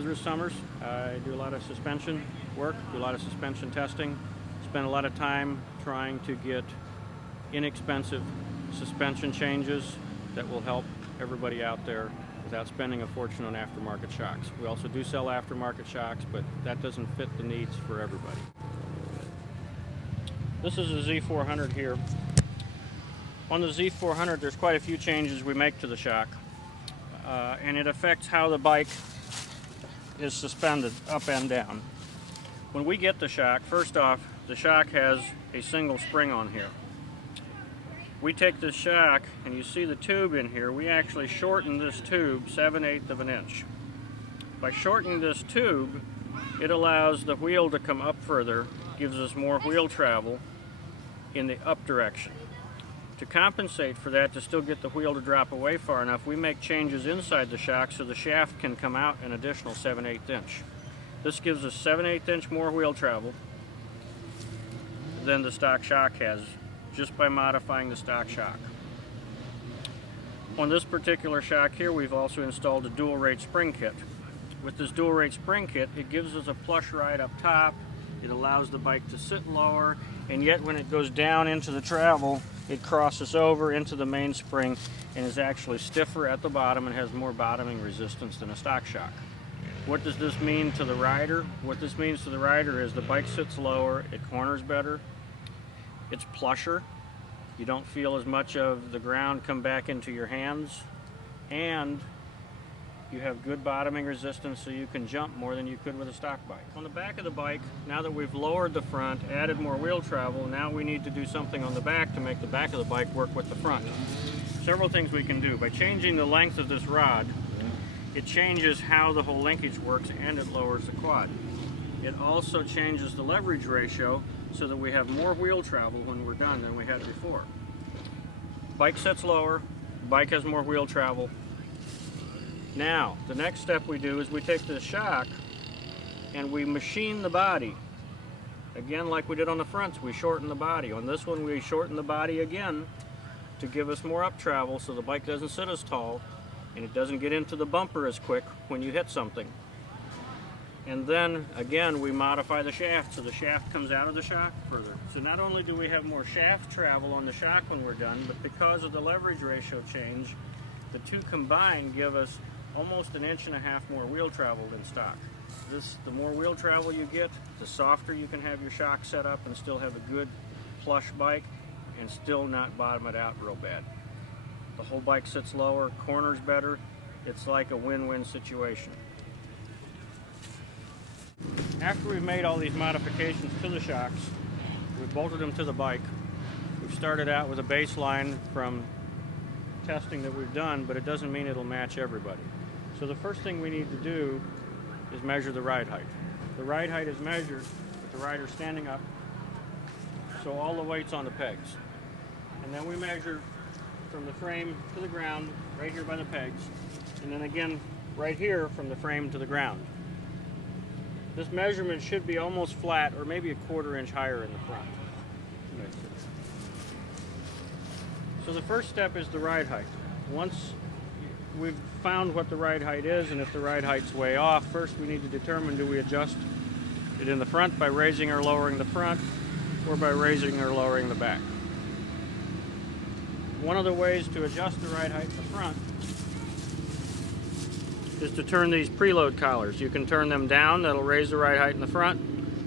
hazardous summers. I do a lot of suspension work, do a lot of suspension testing, spend a lot of time trying to get inexpensive suspension changes that will help everybody out there without spending a fortune on aftermarket shocks. We also do sell aftermarket shocks, but that doesn't fit the needs for everybody. This is a Z400 here. On the Z400, there's quite a few changes we make to the shock, and it affects how the bike is suspended up and down. When we get the shock, first off, the shock has a single spring on here. We take this shock, and you see the tube in here, we actually shorten this tube 7/8 of an inch. By shortening this tube, it allows the wheel to come up further, gives us more wheel travel in the up direction. To compensate for that, to still get the wheel to drop away far enough, we make changes inside the shock so the shaft can come out an additional 7/8 inch. This gives us 7/8 inch more wheel travel than the stock shock has, just by modifying the stock shock. On this particular shock here, we've also installed a dual rate spring kit. With this dual rate spring kit, it gives us a plush ride up top, it allows the bike to sit lower, and yet when it goes down into the travel, it crosses over into the mainspring and is actually stiffer at the bottom and has more bottoming resistance than a stock shock. What does this mean to the rider? What this means to the rider is the bike sits lower, it corners better, it's plusher, you don't feel as much of the ground come back into your hands, and you have good bottoming resistance so you can jump more than you could with a stock bike. On the back of the bike, now that we've lowered the front, added more wheel travel, now we need to do something on the back to make the back of the bike work with the front. Several things we can do. By changing the length of this rod, it changes how the whole linkage works and it lowers the quad. It also changes the leverage ratio so that we have more wheel travel when we're done than we had before. Bike sits lower, bike has more wheel travel. Now, the next step we do is we take the shock and we machine the body. Again, like we did on the fronts, we shorten the body. On this one, we shorten the body again to give us more up travel so the bike doesn't sit as tall and it doesn't get into the bumper as quick when you hit something. And then, again, we modify the shaft so the shaft comes out of the shock further. So not only do we have more shaft travel on the shock when we're done, but because of the leverage ratio change, the two combined give us almost 1.5 inches more wheel travel than stock. The more wheel travel you get, the softer you can have your shock set up and still have a good plush bike and still not bottom it out real bad. The whole bike sits lower, corners better. It's like a win-win situation. After we've made all these modifications to the shocks, we've bolted them to the bike. We've started out with a baseline from testing that we've done, but it doesn't mean it'll match everybody. So the first thing we need to do is measure the ride height. The ride height is measured with the rider standing up, so all the weight's on the pegs. And then we measure from the frame to the ground, right here by the pegs, and then again right here from the frame to the ground. This measurement should be almost flat or maybe 1/4 inch higher in the front. So the first step is the ride height. Once we've found what the ride height is, and if the ride height's way off, first we need to determine, do we adjust it in the front by raising or lowering the front, or by raising or lowering the back. One of the ways to adjust the ride height in the front is to turn these preload collars. You can turn them down, that'll raise the ride height in the front,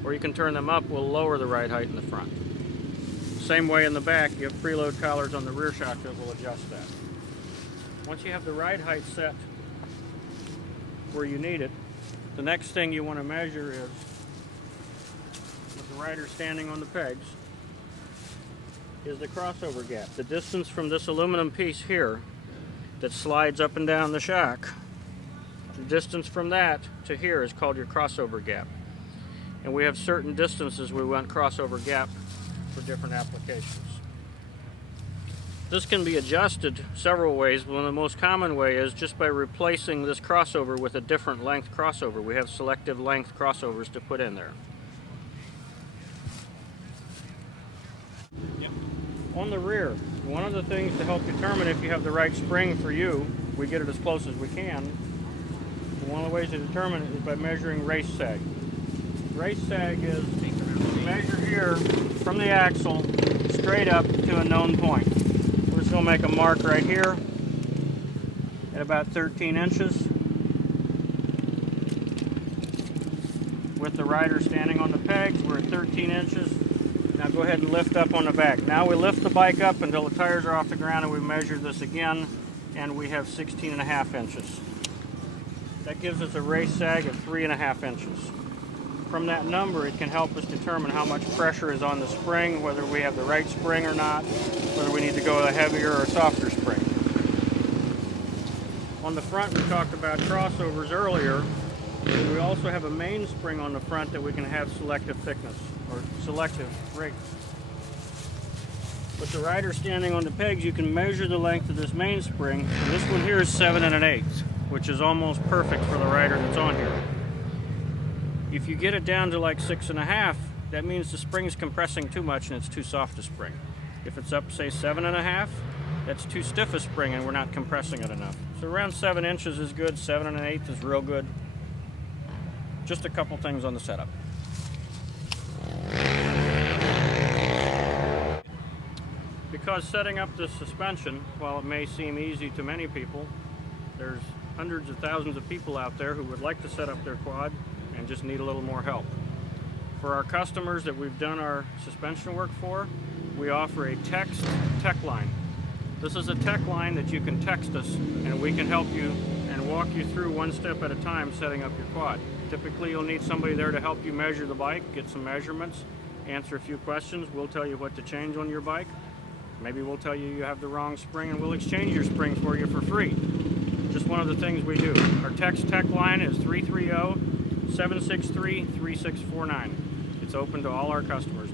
or you can turn them up, will lower the ride height in the front. Same way in the back, you have preload collars on the rear shock that will adjust that. Once you have the ride height set where you need it, the next thing you want to measure is, with the rider standing on the pegs, is the crossover gap. The distance from this aluminum piece here that slides up and down the shock, the distance from that to here is called your crossover gap. And we have certain distances we want crossover gap for different applications. This can be adjusted several ways. One of the most common way is just by replacing this crossover with a different length crossover. We have selective length crossovers to put in there. Yep. On the rear, one of the things to help determine if you have the right spring for you, we get it as close as we can, One of the ways to determine it is by measuring race sag. Race sag is measure here from the axle straight up to a known point. We're just going to make a mark right here at about 13 inches with the rider standing on the pegs. We're at 13 inches. Now go ahead and lift up on the back. Now we lift the bike up until the tires are off the ground, and we measure this again, and we have 16.5 inches. That gives us a race sag of 3.5 inches. From that number, it can help us determine how much pressure is on the spring, whether we have the right spring or not, whether we need to go with a heavier or softer spring. On the front, we talked about crossovers earlier. We also have a mainspring on the front that we can have selective thickness or selective rate. With the rider standing on the pegs, you can measure the length of this mainspring. And this one here is 7 1/8, which is almost perfect for the rider that's on here. If you get it down to like 6 1/2, that means the spring's compressing too much and it's too soft a spring. If it's up, say 7 1/2, that's too stiff a spring and we're not compressing it enough. So around 7 inches is good, 7 1/8 is real good. Just a couple things on the setup. Because setting up this suspension, while it may seem easy to many people, there's hundreds of thousands of people out there who would like to set up their quad and just need a little more help. For our customers that we've done our suspension work for, we offer a text tech line. This is a tech line that you can text us and we can help you and walk you through one step at a time setting up your quad. Typically you'll need somebody there to help you measure the bike, get some measurements, answer a few questions. We'll tell you what to change on your bike. Maybe we'll tell you you have the wrong spring and we'll exchange your spring for you for free. Just one of the things we do. Our text tech line is 330-763-3649. It's open to all our customers.